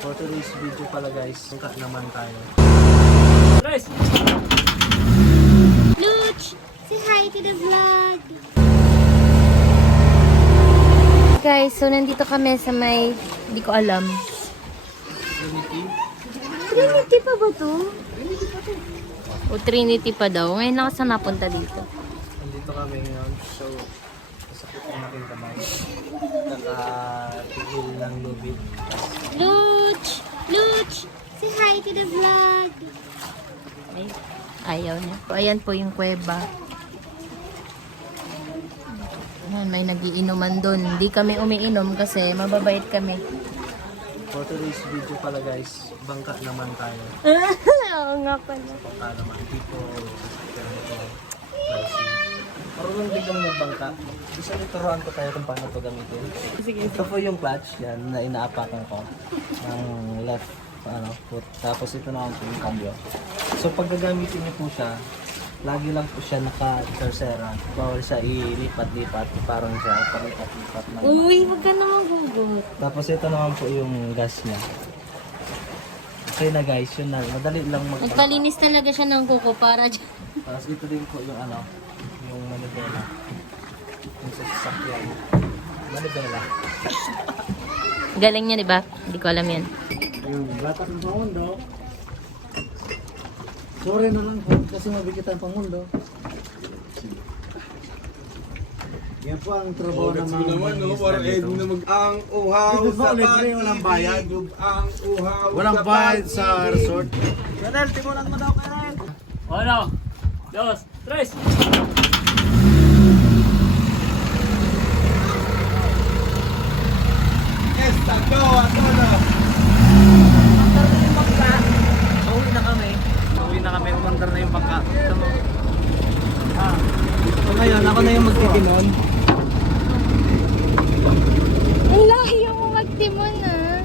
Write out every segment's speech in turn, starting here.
For today's video pala guys, sungka naman tayo. Guys! Luch! Say hi to the vlog! Guys, so nandito kami sa may, hindi ko alam. Trinity pa ba to? O Trinity pa daw. Ngayon lang kasi napunta dito. Nandito kami ngayon, so masakit ang aking kamay. Nakatigil ng lubid. Luch! Luch! Say hi to the vlog! Ay, ayaw niya. So, ayan po yung kuweba. Ayan, may nagiinuman doon. Hindi kami umiinom kasi mababait kami. For today's video pala guys, bangka naman tayo. Oo nga pala. Bangka naman. Dito, sasakyan ito. Marunong din kami magbangka. Gusto nyo turuan ko tayo kung paano ito gamitin. Sige. Ito po yung clutch, yan, na inaapakan ko. Ng left, foot. Tapos ito naman po yung cambio. So pag gagamitin niyo po siya, lagi lang po siya naka-tersera. Bawal siya ilipat-lipat. Parang siya, palipat-lipat lang. Uy, wag ka naman gugut. Tapos ito naman po yung gas niya. Okay na guys, yun na. Madali lang magbangka. Nagpalinis talaga siya ng kuko para dyan. Tapos ito din po yung yung manibela. Yung sa sasakyan. Manibela. Galing niya, di ba? Hindi ko alam yan. Yung latak ng pangundo. Sorry na lang po kasi mabigitan ang pangundo. Yan po ang trabaho ng mga naman, no? Para Edu na ang uhaw Dito sa po, libre, walang bayad. Ang uhaw Walang sa bayad sa pag-ibig. resort. Chanel, timulan mo daw kayo. 1, 2, 3! Yes, tago, ano na? Pauwi na kami. Pauwi na kami. Umandar na yung bangka. Ito mo. So ngayon, ako na yung magtitimon. Ang layo mo magtimon, ah.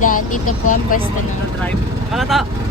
Dahil dito po ang pwesto ng Drive. Kalata!